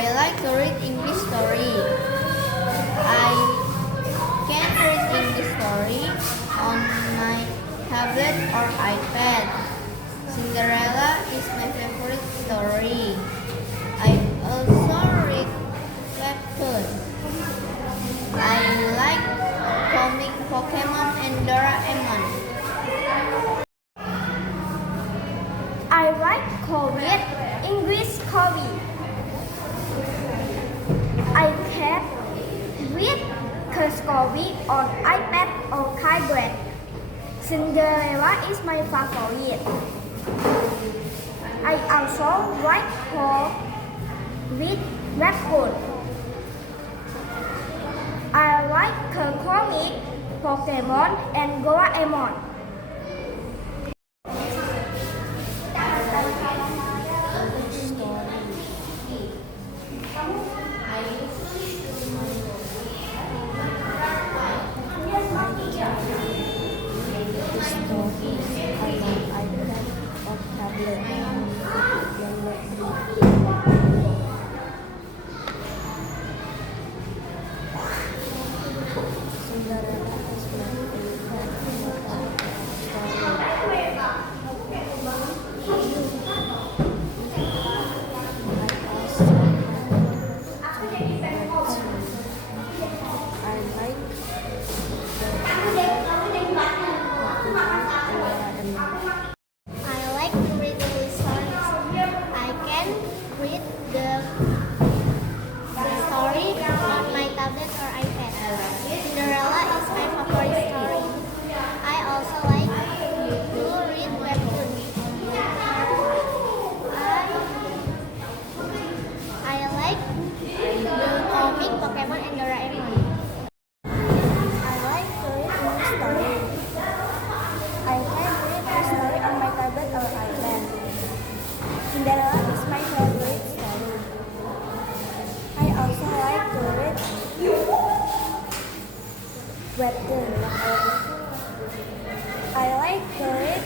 I like to read English story. I can read English story on my tablet or iPad. Cinderella is my favorite story. I also read webtoon. I like comic Pokemon and Doraemon. I like Korean English story. I can read the story on iPad or tablet. Cinderella is my favorite. I also like to read webtoon. I like the comic Pokemon and Doraemon. I like to read English stories. I can read the story on my tablet or iPad. Cinderella is my favorite story. I also like to read webtoon. I like the comic Pokemon and Doraemon. I like to read English story. I can read a story on my tablet or iPad. Cinderella is my favorite story. I also like to read webtoon. I like to read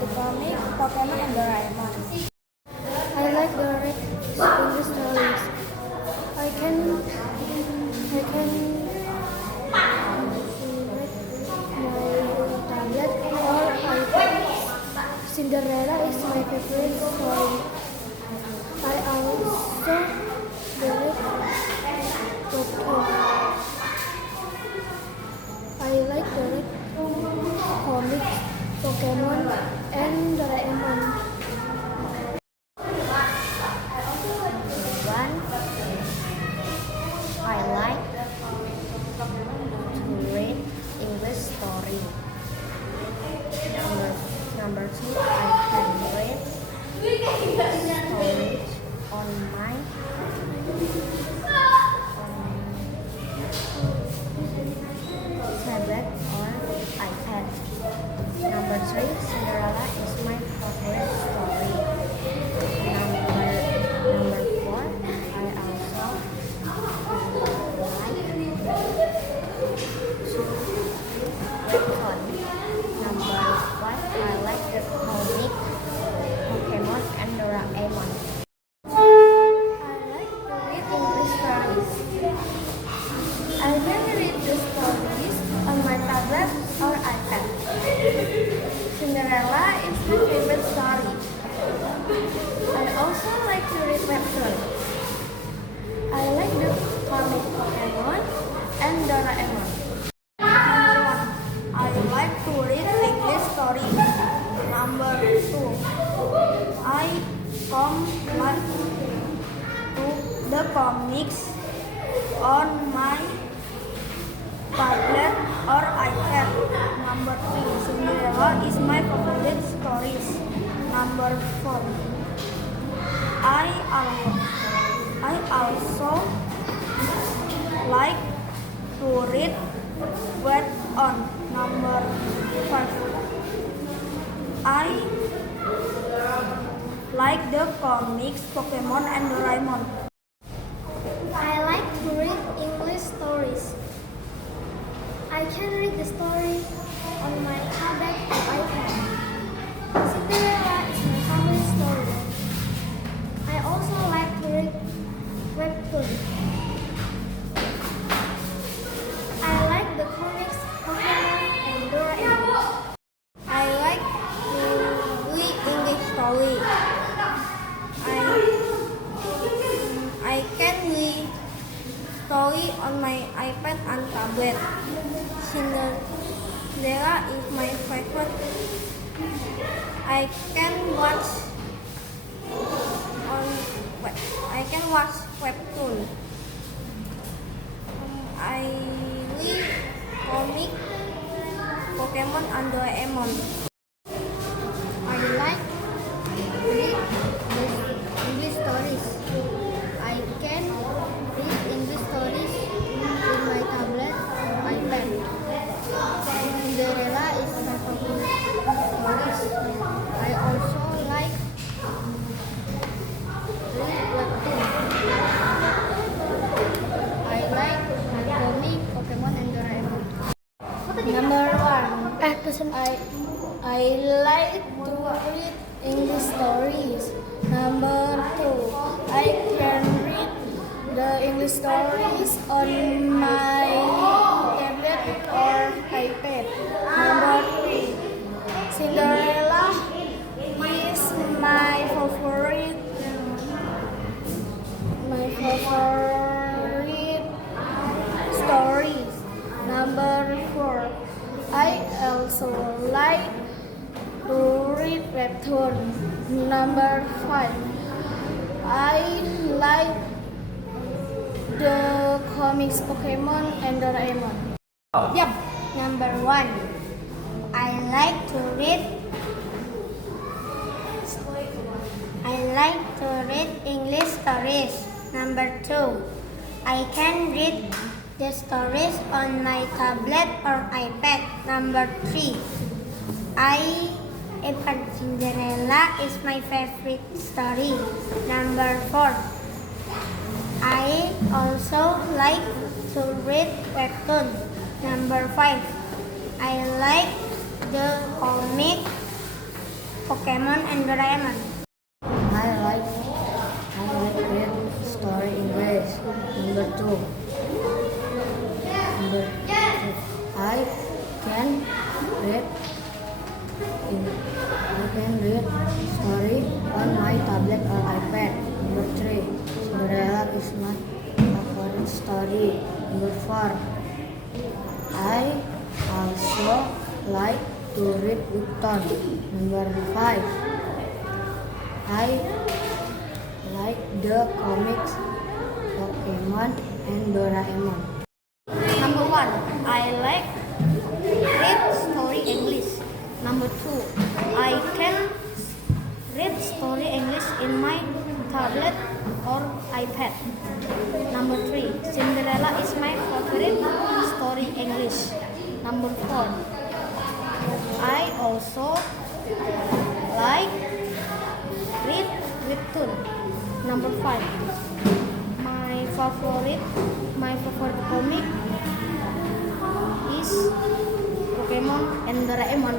the comic Pokemon and Doraemon. I like to read English stories. I can read my tablet or iPad. Cinderella is my favorite story. I also read webtoon. I like to read comics Pokemon and Doraemon. One, I like to read English story. Number two, I can read stories on my tablet or iPad. Number three, Cinderella is my favorite story. Number four, I also like to read webtoon. Number five, I like the comic Pokemon and Doraemon. I like to read English stories. I can read the stories on my tablet or iPad. Cinderella is my favorite story. I also like to read webtoon. I like the comic Pokemon and Doraemon. Number one, I like to read English stories. Number two, I like to the comics on my tablet or iPad. Number three, Cinderella is my favorite stories. Number four, I also like to read webtoon. Number five, I like the comics Pokemon and Doraemon. I like to read English stories. I can read the story on my tablet or iPad. Cinderella is my favorite story. I also like to read on my iPad and tablet. Cinderella is my favorite. I can watch on I can watch webtoon. I read comic, Pokemon and Doraemon. I like read English stories. I can read English stories in my tablet or iPad. Cinderella is my favorite stories. I also like read webtoon. I like comic, Pokemon and Doraemon. Number one, I like to read English stories. Number two, I can read the English stories on my tablet or iPad. Number three, Cinderella is my favorite stories. Number four, I also like to read webtoon. Number five, I like the comics Pokemon and Doraemon. Yep. Number one, I like to read English stories. Number two, I can read the stories on my tablet or iPad. Number three, Cinderella is my favorite story. Number four, I also like to read webtoon. Number five, I like the comic Pokemon and Doraemon. I like read story English. Number two. I can read story on my tablet or iPad. Number three. Cinderella is my favorite story. Number four. I also like to read webtoon. Number five. I like the comics Pokemon and Doraemon. Number one, I like read story English. Number two, I can read story English in my tablet or iPad. Number three, Cinderella is my favorite story English. Number four, I also like read webtoon. Number five, my favorite comic is Pokemon and Doraemon.